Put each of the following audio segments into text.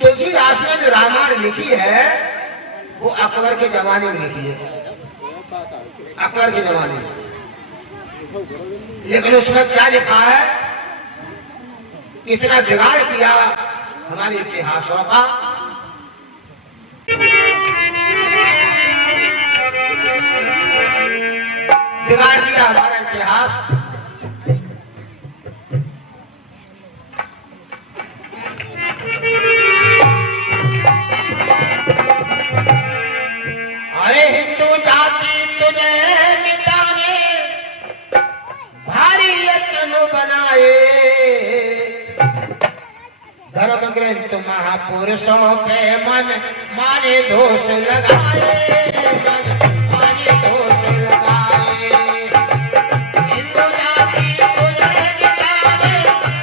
तुलसीदास ने जो रामायण लिखी है वो अकबर के जमाने में लिखी है, अकबर के जमाने में। लेकिन उसमें क्या लिखा है, कितना बिगाड़ किया हमारे इतिहासों का। बिगाड़ दिया हमारा इतिहास। अरे हिंदू जाति तुझे मिटाने भारी यत्न बनाए, धर्म ग्रंथ महापुरुषों पे मन माने दोष लगाए, मन माने दोष लगाए। हिंदू जाति तुझे मिटाने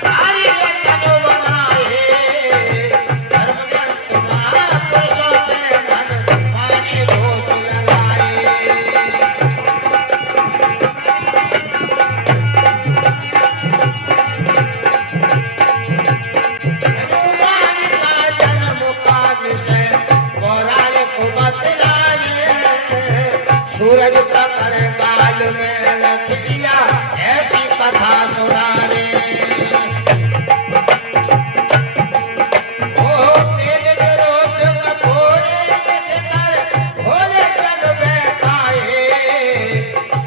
भारी यत्न बनाए, धर्म ग्रंथ महापुरुषों पे मन माने दोष लगाए। सूरज पकड़ काल में रख दिया ऐसी कथा सुनाने। ओ वेद विरोध कठोरे लिखकर भोले जन बैठाए,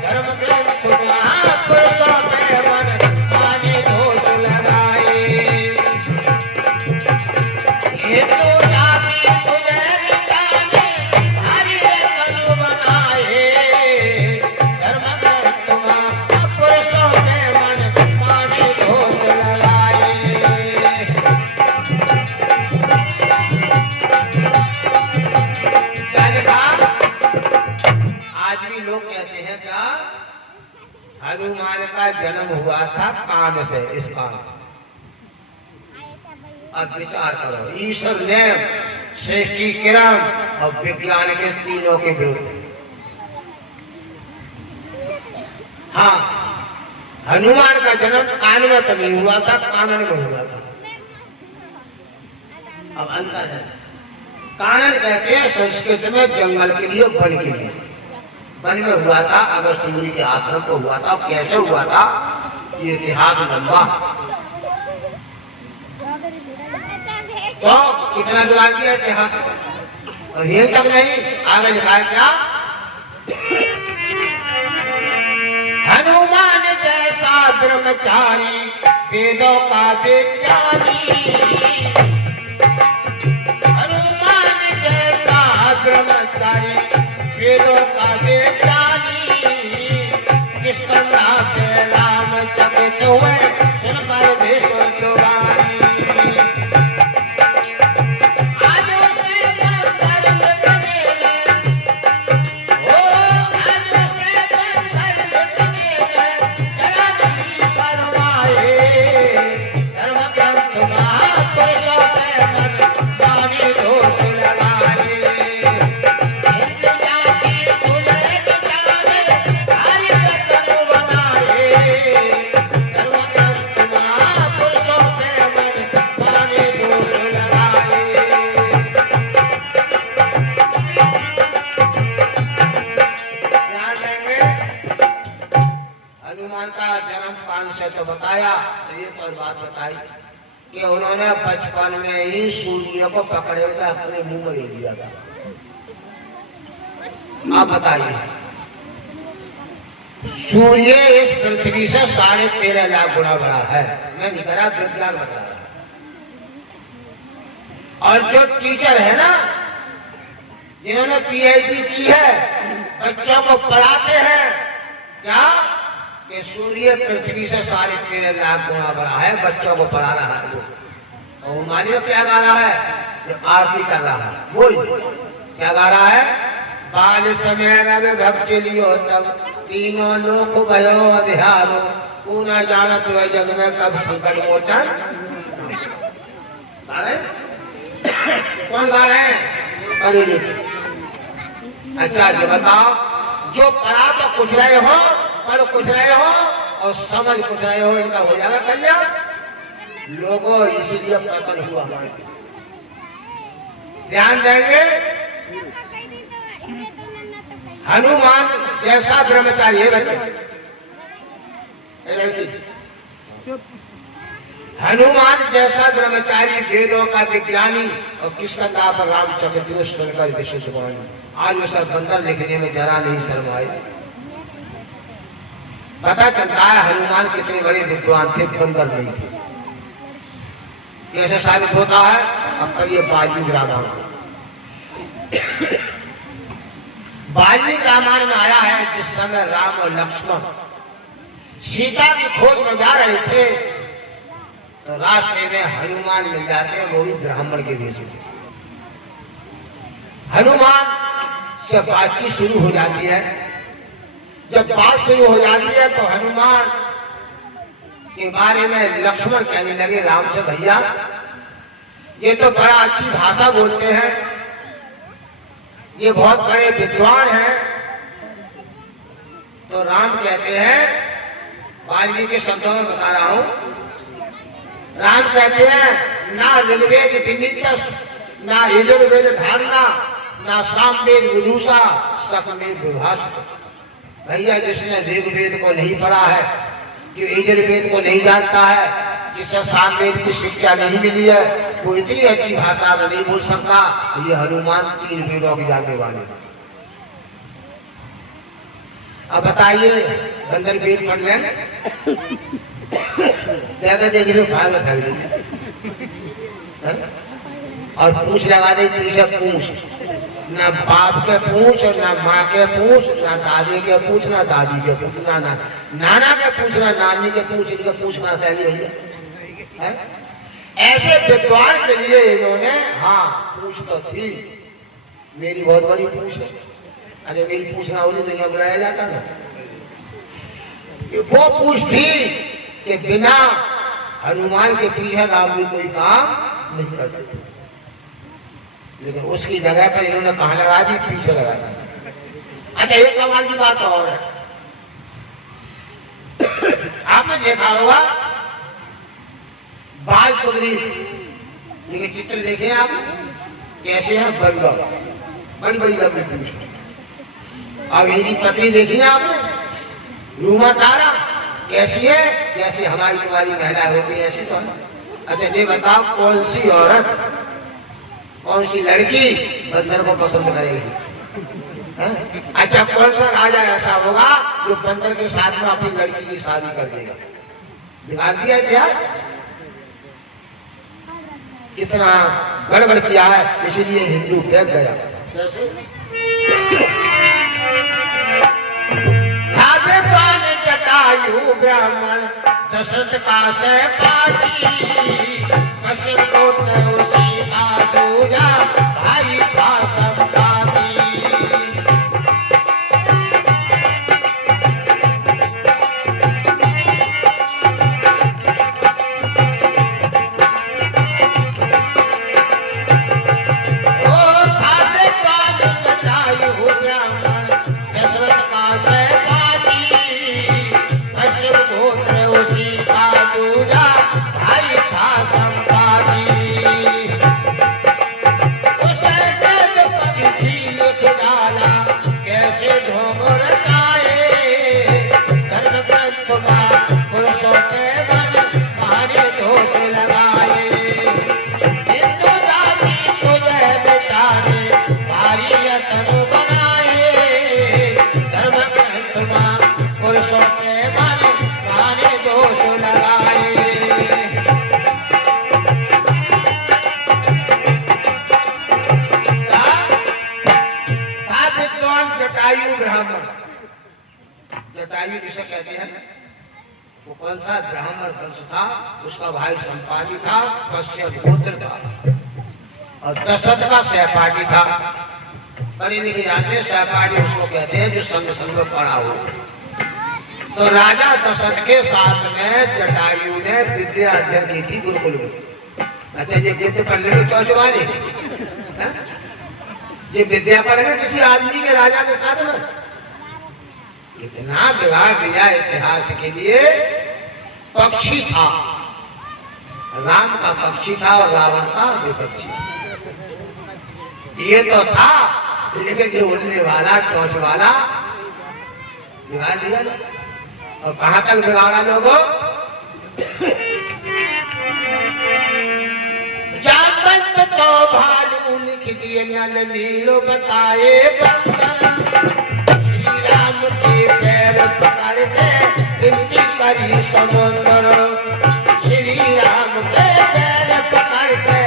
धर्म ग्रंथ महापुरुषों पे मन माने दोष लगाए। ये तो जाति तुझे मिटाने भारी यत्न बनाए, धर्म ग्रंथ महापुरुषों पे मन माने दोष लगाए। क्या लिखा? आज भी लोग कहते हैं क्या हनुमान का जन्म हुआ था कान से, इस कान से। अब विचार करो, ईश्वर ने सृष्टि किरण और विज्ञान के तीनों के विरुद्ध। हाँ, हनुमान का जन्म कान में तो नहीं हुआ था, कानन में हुआ था। अब अंतर है। कानन कहते हैं संस्कृत में जंगल के लिए, वन के लिए। वन में हुआ था, अगस्त्य मुनि के आश्रम को हुआ था। कैसे हुआ था ये इतिहास लंबा। तो कितना बिगाड़ दिया इतिहास को। और ये तक नहीं, आगे लिखा है क्या, हनुमान जैसा ब्रह्मचारी वेदों का विज्ञानी, हनुमान जैसा ब्रह्मचारी वेदों का विज्ञानी, किस कन्या पे राम चकित हुए सुनकर विश्ववाणी। तो बताया, तो एक और बात बताई कि उन्होंने बचपन में ही सूर्य को पकड़े हुए अपने मुंह में ले लिया था। आप बताइए, सूर्य इस पृथ्वी से 13.5 लाख गुना बड़ा है। मैं नहीं करा, विज्ञान बता रहा। और जो टीचर है ना, जिन्होंने पीएचडी की है, बच्चों को पढ़ाते हैं क्या कि सूर्य पृथ्वी से 13.5 लाख गुना बड़ा है, बच्चों को पढ़ा रहा है वो। और मानिए क्या गा रहा है, जो आरती कर रहा है। बोल क्या गा रहा है, बाल समय रवि भक्त लियो तब तीनों लोक भयो अध्यारो, तू न जानत वह जग में कब संकट मोचन। कौन गा रहे हैं? अरे अच्छा जो बताओ, जो पढ़ा तो कुछ रहे हो, पढ़ कुछ रहे हो और समझ कुछ रहे हो, इनका हो जाएगा कल्याण। लोगों इसीलिए पतन हुआ हमारे। ध्यान देंगे। हनुमान जैसा ब्रह्मचारी है बच्चों, हनुमान जैसा ब्रह्मचारी, वेदों का विज्ञानी और किसका ताप रामचंद्र शंकर विशुद्ध वाणी। आज वो सब बंदर लिखने में जरा नहीं शर्म आई। पता चलता है हनुमान कितने बड़े विद्वान थे, बंदर नहीं थे। कैसे साबित होता है? अब कहिए वाल्मीकि रामायण। वाल्मीकि रामायण में आया है जिस समय राम और लक्ष्मण सीता की खोज में जा रहे थे तो रास्ते में हनुमान मिल जाते हैं, वो भी ब्राह्मण के वेश में। हनुमान से बातचीत शुरू हो जाती है। जब बात शुरू हो जाती है तो हनुमान के बारे में लक्ष्मण कहने लगे राम से, भैया ये तो बड़ा अच्छी भाषा बोलते हैं, ये बहुत बड़े विद्वान हैं। तो राम कहते हैं, वाल्मीकि के शब्दों में बता रहा हूं, राम कहते हैं ना ऋग्वेद विनीतस, ना यजुर्वेद धारणा, ना सामवेद विदुषा, सकमेव विभाषित। भैया जिसने ऋग्वेद को नहीं पढ़ा है, जो यजुर्वेद को नहीं जानता है, जिसे सामवेद की शिक्षा नहीं मिली है, वो इतनी अच्छी भाषा में नहीं बोल सकता। ये हनुमान 3 वेदों के जानने वाले। अब बताइए बंदर वेद पढ़ लें ज्यादा देखिए भाग और पूछ लगा दे पीछे पूछ, ना बाप के पूछ, ना माँ के पूछ, ना दादी के पूछ, ना दादी के पूछ, ना नाना के पूछ, ना नानी के पूछ। इनके पूछना सही भैया। ऐसे विद्वान के लिए इन्होंने, हाँ पूछ तो थी, मेरी बहुत बड़ी पूछ है। अरे मेरी पूछ ना होती तो यहाँ बुलाया जाता ना। वो पूछ थी कि बिना हनुमान के पीछे राम भी कोई काम नहीं करते, लेकिन उसकी जगह पर इन्होंने कहाँ लगा दी? पीछे लगा दी। अच्छा एक कमाल की बात और है, आपने देखा होगा बाल सुग्रीव, लेकिन चित्र देखे आप कैसे हैं? बंदर, बड़ी बड़ी लंबी पूछ। और इनकी पत्नी देखी आपने? रूमा तारा कैसी है? जैसी हमारी तुम्हारी महिला होती है ऐसी तो है। अच्छा ये बताओ कौन सी औरत, कौन सी लड़की बंदर को पसंद करेगी? अच्छा कौन सा राजा ऐसा होगा जो बंदर के साथ में अपनी लड़की की शादी कर देगा? बिगाड़ दिया इतिहास, कितना गड़बड़ किया है, इसीलिए हिंदू देख गया। जटायु ब्राह्मण दशरथ का सहपाठी, कश्यप गोत्र उसी आदूजा भाई था संगाती। जटायु ब्राह्मण, जटायु जिसे कहते हैं वो कौन था? ब्राह्मण वंश था, उसका भाई संपादी था, कश्यप गोत्र था, और दशरथ का सहपाठी था। बड़े लिखे जाते हैं सहपाठी उसको कहते हैं जो संग संग में पढ़ा हो। तो राजा दशरथ के साथ में जटायु ने विद्या अध्ययन की थी गुरुकुल में। अच्छा ये विद्या पढ़ लेंगे चौचवानी, ये विद्या पढ़ेंगे किसी आदमी के राजा के साथ में? इतना बिगाड़ दिया इतिहास के लिए। पक्षी था, राम का पक्षी था और रावण का विपक्षी। ये तो था, लेकिन जो उड़ने वाला चौंच वाला बिगाड़ दिया। और कहां तक बिगाड़ा लोगों? जामवंत तो भालू लिख दिए, नल नीलो बताए बंदर। श्री राम के पैर पकड़ के विनती करी समुद्र। श्री राम के पैर पकड़ के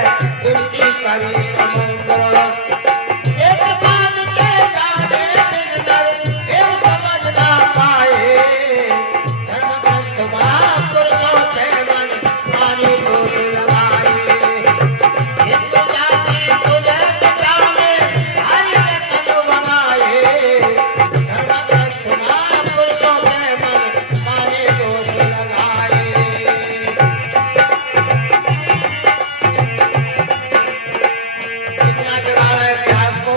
विनती करी समुद्र। एक बात के जाने बिन डर देव समझ ना पाए। धर्म ग्रंथ महापुरुषों के मन माने दोष लगाए। हिंदू जाति तुझे बचावे, हरि के तन बनाए। धर्म ग्रंथ महापुरुषों के मन माने दोष लगाए। कितना बिगाड़ा इतिहास को।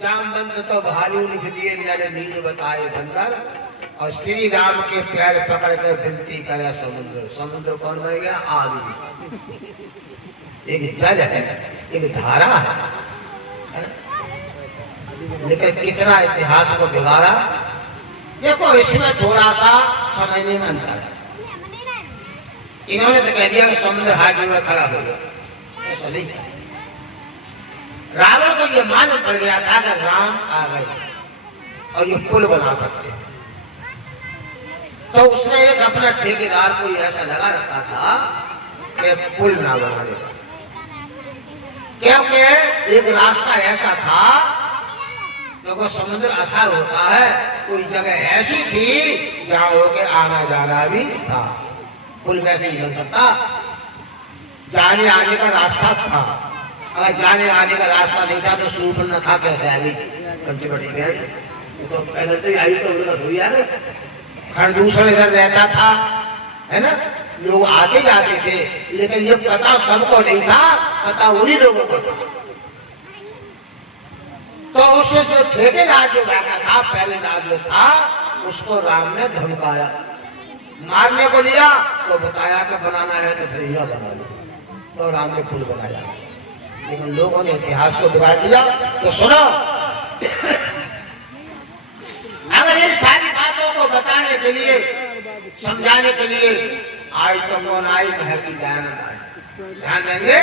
जामवंत तो भालू लिख दिए, नर नील बताए बंदर। और श्री राम के पैर पकड़ कर विनती करे समुद्र। समुद्र कौन बन गया? आदमी। एक जल है, एक धारा है, लेकिन कितना इतिहास को बिगाड़ा। देखो इसमें थोड़ा सा समझने में अंतर है। इन्होंने तो कह दिया कि समुद्र हाथ में खड़ा हो गया, ऐसा नहीं है। रावण को यह मालूम पड़ गया था कि राम आ गए और ये पुल बना सकते हैं, तो उसने एक अपना ठेकेदार को ऐसा लगा रखा था कि पुल ना बनाने का, क्योंकि एक रास्ता ऐसा था कि वो समुद्र अथाह होता है, कोई जगह ऐसी थी जहां होके आना जाना भी था। पुल वैसे ही बन सकता, जाने आने का रास्ता था। अगर जाने आने का रास्ता नहीं था तो सूप न था कैसे आई पंचवटी में? तो पैदल तो आई तो उनका धोई आ गए। खरदूषण इधर रहता था, है ना, लोग आते जाते थे, लेकिन ये पता सबको नहीं था, पता उन्हीं लोगों को था। तो उससे जो ठेकेदार जो बैठा था, पहलेदार जो था, उसको राम ने धमकाया, मारने को लिया तो बताया कि बनाना है तो फिर यह बना लो। तो राम ने पुल बनाया, लेकिन लोगों ने इतिहास को बिगाड़ दिया। तो सुनो, अगर इन सारी बातों को बताने के लिए, समझाने के लिए आज तो कौन आए? महर्षि दयानंद आए। ध्यान देंगे,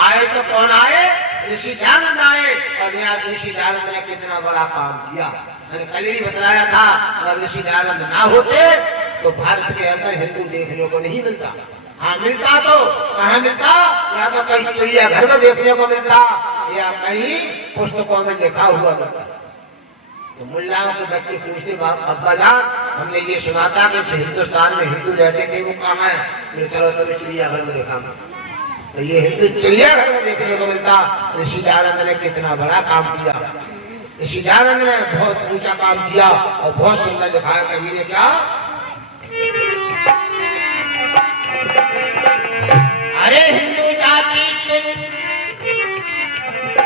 आए तो कौन आए? ऋषि दयानंद आए। और यार ऋषि दयानंद ने कितना बड़ा काम किया। मैंने कल ही बताया था, अगर ऋषि दयानंद ना होते तो भारत के अंदर हिंदू देखने को नहीं मिलता। हाँ मिलता तो कहाँ मिलता? या तो कहीं चिड़ियाघर में देखने को मिलता, या कहीं पुस्तकों में लिखा हुआ मिलता। तो मुल्लाओं के बच्चे पूछते, अब्बा जान हमने ये सुना था कि हिंदुस्तान में हिंदू रहते थे, वो कहाँ है? तो चलो तुम्हें चिड़ियाघर में देखा। तो ये हिंदू चिड़ियाघर में देखने को मिलता। ऋषि दयानंद ने कितना बड़ा काम किया। ऋषि दयानंद ने बहुत ऊंचा काम किया और बहुत सुंदर लिखा है कवि ने। क्या? अरे हिंदू जाति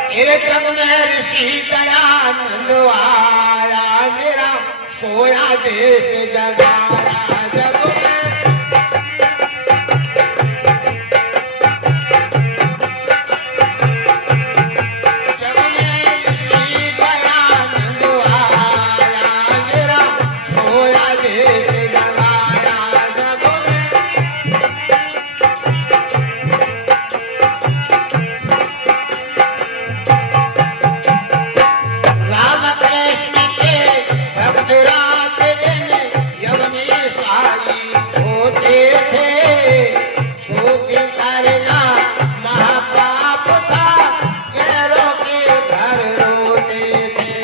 तेरे जग में ऋषि दयानंद आया, मेरा सोया देश जगाया जग में। जग में ऋषि दयानंद आया, मेरा सोया देश जगाया जग में। रात दिन यवनी सारी होते थे, शोध करना महापाप था, गैरों के घर रोते थे।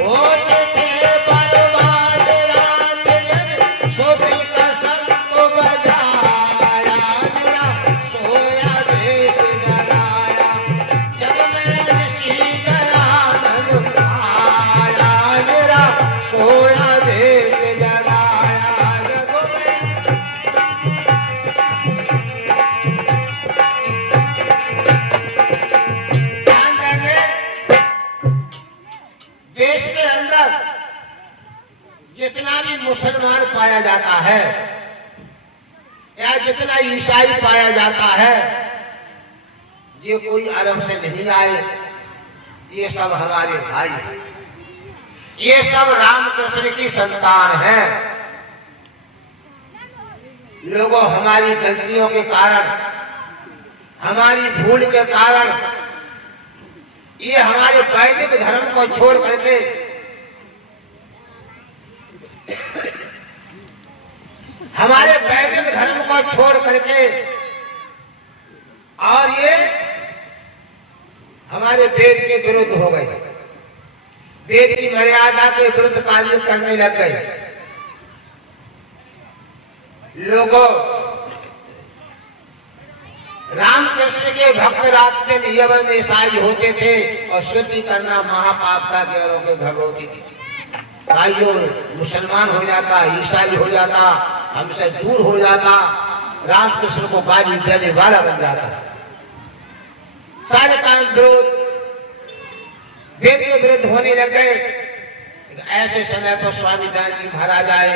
होते थे बर्बाद रात दिन, शोध का शंख बजाया, मेरा सोया देश जगाया जब मैं ऋषि दयानंद आया, मेरा सोया देश जगाया जग में। ध्यान देंगे, देश के अंदर जितना भी मुसलमान पाया जाता है या जितना ईसाई पाया जाता है, ये कोई अरब से नहीं आए, ये सब हमारे भाई हैं, ये सब रामकृष्ण की संतान हैं। लोगों, हमारी गलतियों के कारण, हमारी भूल के कारण ये हमारे वैदिक धर्म को छोड़ करके हमारे वैदिक धर्म को छोड़ करके और ये हमारे वेद के विरुद्ध हो गए, वेद की मर्यादा के विरुद्ध कार्य करने लग गए। लोगों, रामकृष्ण के भक्त रात दिन यवन ईसाई होते थे और शुद्धि करना महापाप था, गैरों के घर होती थी। भाइयों, मुसलमान हो जाता, ईसाई हो जाता, हमसे दूर हो जाता, रामकृष्ण को बाजी देने वाला बन जाता। सारे काम विरोध, वेद के विरुद्ध होने लग गए। ऐसे समय पर स्वामी दान जी महाराज आए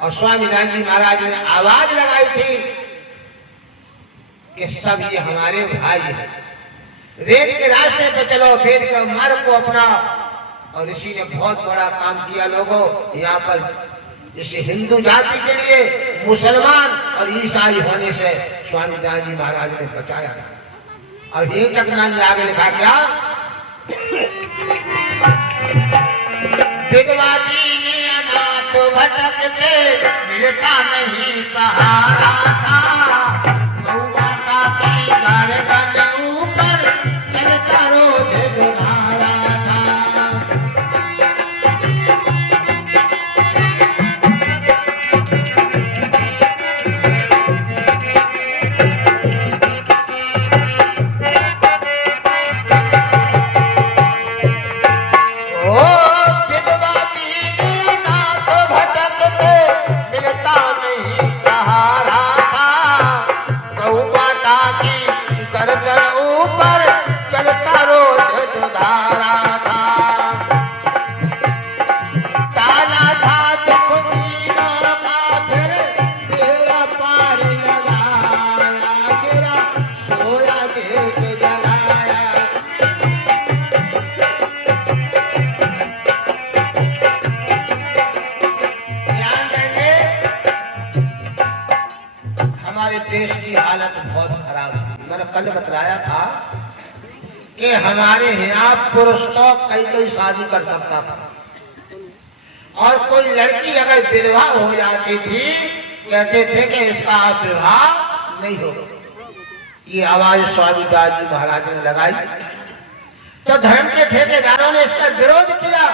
और स्वामी दान जी महाराज ने आवाज लगाई थी कि सब ये हमारे भाई हैं, वेद के रास्ते पर चलो, वेद के मार्ग को अपनाओ। और ऋषि ने बहुत बड़ा काम किया। लोगों, यहाँ पर इस हिंदू जाति के लिए मुसलमान और ईसाई होने से स्वामी दान जी महाराज ने बचाया। और यहीं तक नाम आगे लिखा क्या, विधवा दीन अनाथ भटकते मिलता नहीं सहारा था, गौ माता की गर्दन ऊपर चलता रोज दुधारा था। देश की हालत बहुत खराब है। मैंने कल बतलाया था कि हमारे यहाँ पुरुष तो कई शादी कर सकता था और कोई लड़की अगर विधवा हो जाती थी कहते थे कि इसका विवाह नहीं होगा। ये आवाज स्वामी दास जी महाराज ने लगाई तो धर्म के ठेकेदारों ने इसका विरोध किया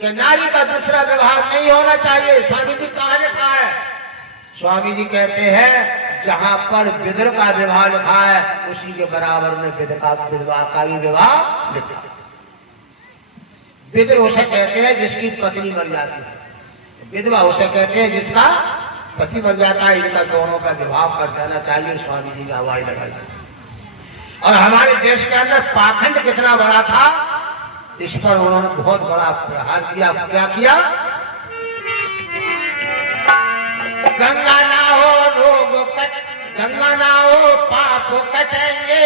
कि नारी का दूसरा व्यवहार नहीं होना चाहिए। स्वामी जी कहाँ ने कहा है? स्वामी जी कहते हैं जहां पर विधर का विवाह लिखा है उसी के बराबर में विधवा का भी विवाह लिखा है। विधर उसे कहते हैं जिसकी पत्नी मर जाती है, विधवा उसे कहते हैं जिसका पति मर जाता है। इनका दोनों का विवाह कर देना चाहिए। स्वामी जी ने आवाज लगाई। और हमारे देश के अंदर पाखंड कितना बड़ा था इस पर उन्होंने बहुत बड़ा प्रहार किया। क्या किया? गंगा ना हो रोग गंगा ना हो पाप कटेंगे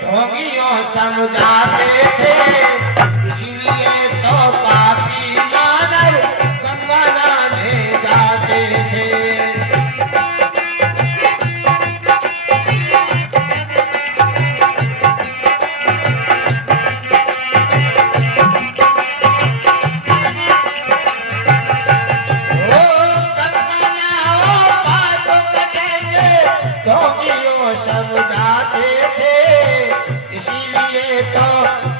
ढोंगियों समझाते थे, इसीलिए तो पापी मानव गंगा नहाने जाते थे। समझाते थे इसीलिए तो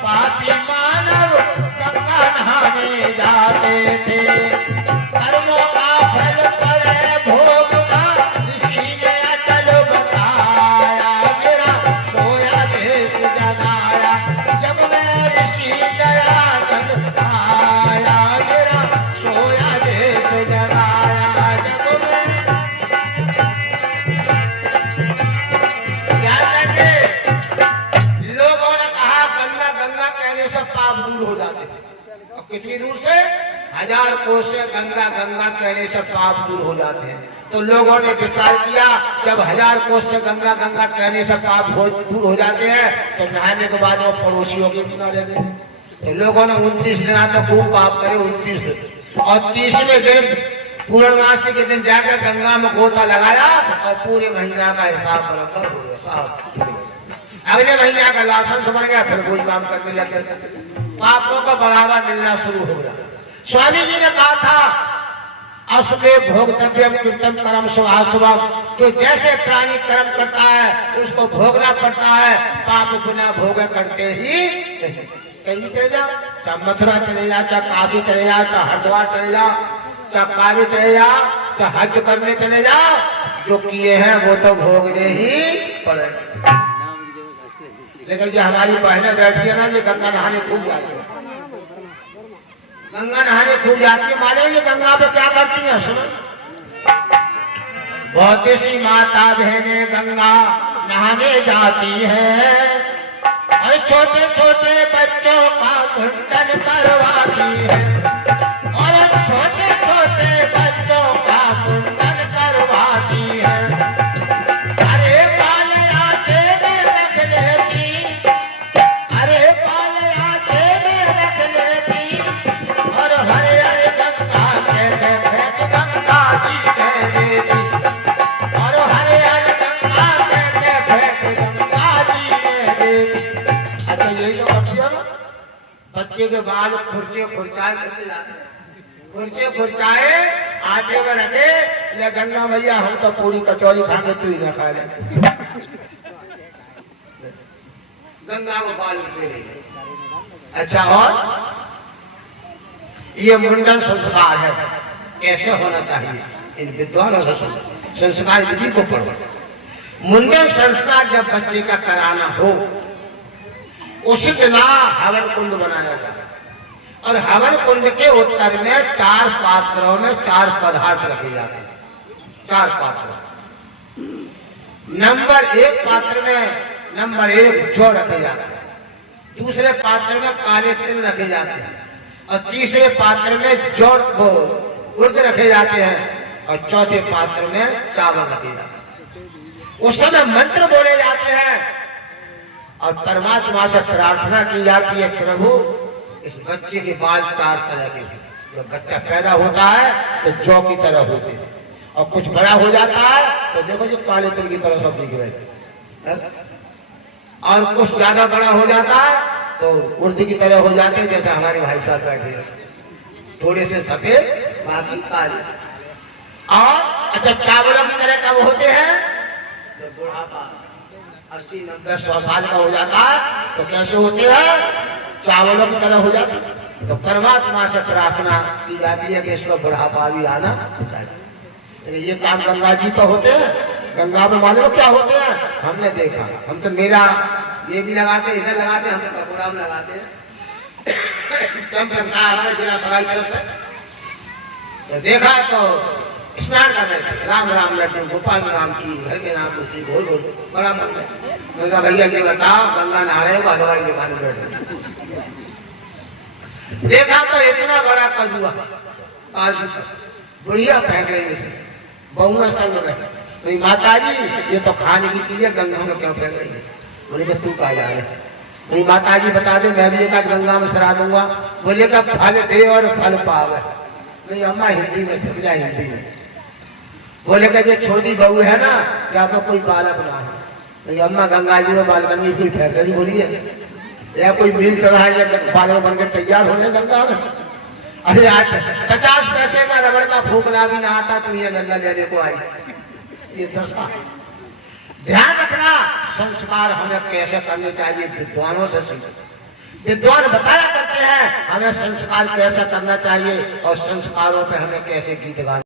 पापी मानव गंगा नहाने जाते थे। कर्मों का फल पड़े भोगना ऋषि ने अटल बताया, मेरा सोया देश जगाया जब मैं ऋषि दयानंद आया, मेरा सोया देश जगाया जब मैं। लोगों ने कहा गंगा गंगा कहने से पाप दूर हो जाते हैं। और कितनी दूर से? 1000 कोस से गंगा गंगा कहने से पाप दूर हो जाते हैं। तो लोगों ने विचार किया जब 1000 कोस से गंगा गंगा कहने से पाप दूर हो जाते हैं तो नहाने के बाद वो पड़ोसियों के भी नहा लेते। तो लोगों ने 29 दिन तक खूब पाप करे, 29 दिन, और 30वें दिन पूर्णमासी के दिन जाकर गंगा में गोता लगाया और पूरे महीना का हिसाब बराबर हो गया साहब। अगले महीने का लाइसेंस बन गया, फिर कोई काम करने लग गए, पापों का बढ़ावा मिलना शुरू हो गया। स्वामी जी ने कहा था अशुभे भोगतव्यम कृतम कर्म शुभाशुभम, जो जैसे प्राणी कर्म करता है उसको भोगना पड़ता है, पाप बिना भोग करते ही कहीं चले जाओ, चाहे मथुरा चले जाओ, चाहे काशी चले जाओ, चाहे हरिद्वार चले जाओ, चाहे काशी चले जाओ, चाहे हज करने चले जाओ, जो किए हैं वो तो भोगने ही पड़ेगा। लेकिन जो हमारी बहनें बैठी है ना, ये गंगा नहाने खूब जाती है, गंगा नहाने खूब जाती है। मालूम ये गंगा पे क्या करती है? सुनो, बहुत सी माता बहनें गंगा नहाने जाती हैं और छोटे छोटे बच्चों का मुंडन करवाती है, और छोटे छोटे बच्चों का मुंडन करवाती है। अरे बाल आटे में रख लेती, अरे बाल आटे में रख लेती, और हरे हरे गंगा के फेंक गंगा जी कह देती, और हरे हरे गंगा के फेंक गंगा जी कह देती। अच्छा यही तो करती है ना, बच्चे के बाल खुर्चे खुर्चाए करते जाते हैं, खुर्चे खुर्चाए आटे में रखे, ले गंगा मैया हम तो पूरी कचौरी खाएंगे, तू ही ना खा ले। गंगा को बाल उठे नहीं। अच्छा, और ये मुंडन संस्कार है, कैसे होना चाहिए? इन विद्वानों से संस्कार विधि को पढ़ो। मुंडन संस्कार जब बच्चे का कराना हो उसी दिन हवन कुंड बनाया जाए, और हवन कुंड के उत्तर में 4 पात्रों में 4 पदार्थ रखे जाते हैं। 4 पात्र, नंबर 1 पात्र में नंबर 1 जौ रखे जाते हैं, दूसरे पात्र में काले तिल रखे जाते हैं, और तीसरे पात्र में जौ उर्द रखे जाते हैं, और चौथे पात्र में चावल रखे जाते हैं। उस समय मंत्र बोले जाते हैं और परमात्मा से प्रार्थना की जाती है, प्रभु इस बच्चे के बाल 4 तरह के हैं। जब बच्चा पैदा होता है तो जौ की तरह होते हैं, और कुछ बड़ा हो जाता है तो देखो जो काले तिल की तरह सब दिख रहे हैं, और कुछ ज्यादा बड़ा हो जाता है तो उर्द की तरह हो जाते हैं, जैसे हमारे भाई साहब बैठे हैं, थोड़े से सफेद बाकी काले। और अच्छा, चावलों की तरह कब होते हैं? जब बुढ़ापा 80, 90, 100 साल का हो जाता है तो कैसे होते हैं? चावलों की तरह हो जाते हैं। तो परमात्मा से प्रार्थना की जाती है कि इसको बुढ़ापा भी आना चाहिए। ये काम गंगा जी पर होते हैं। गंगा में मालूम क्या होते हैं? हमने देखा, हम तो मेरा ये भी लगाते, इधर लगाते, हम तो कपूड़ा में लगाते हैं, कैंप लगता है हमारे जिला सभा की तरफ से। तो देखा तो स्नान कर रहे थे, राम राम लड्डू गोपाल राम की, घर के नाम से बोल बोल, बड़ा मन है। मैंने कहा भैया ये बताओ, गंगा नहा रहे हो, हलवाई दुकान में बैठ रहे। देखा तो इतना बड़ा कदुआ काजू बुढ़िया फेंक रही उसे, बहुआ संग में। तो माता जी ये तो खाने की चीज है, गंगा में क्यों फेंक रही है? बोले कि तू कहा जा रहा है? तो माता जी बता दे, मैं भी एक आध गंगा में सरा दूंगा। बोले का फल दे और फल पावे। नहीं अम्मा हिंदी में समझा, हिंदी में। बोले का जो छोटी बहू है ना, क्या तो कोई बालक ना है, नहीं अम्मा गंगा जी में बालकनी कोई फेंक रही बोलिए, या कोई मिल चढ़ा है, या बालक बन के तैयार हो रहे गंगा में। अरे 50 पैसे का रबड़ का फूकना भी ना आता, तो ये गंगा लेने को आई। ये दशा ध्यान रखना, संस्कार हमें कैसे करने चाहिए विद्वानों से सीखो। विद्वान बताया करते हैं हमें संस्कार कैसे करना चाहिए और संस्कारों पे हमें कैसे गीत गाना।